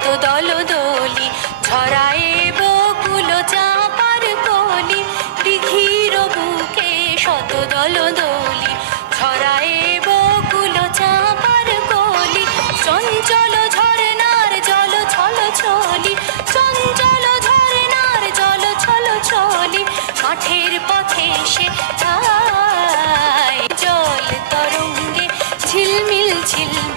শত দলদলি, ঝরায় বকুল চাঁপার কলি, দিঘির বুকে শত দলদলি, ঝরায় বকুল চাঁপার কলি, চঞ্চল ঝরনার জল ছল ছলি, চঞ্চল ঝরনার জল ছল ছলি, মাঠের পথে সে ছায়, জল তরঙ্গে ঝিলমিল ঝিলমিল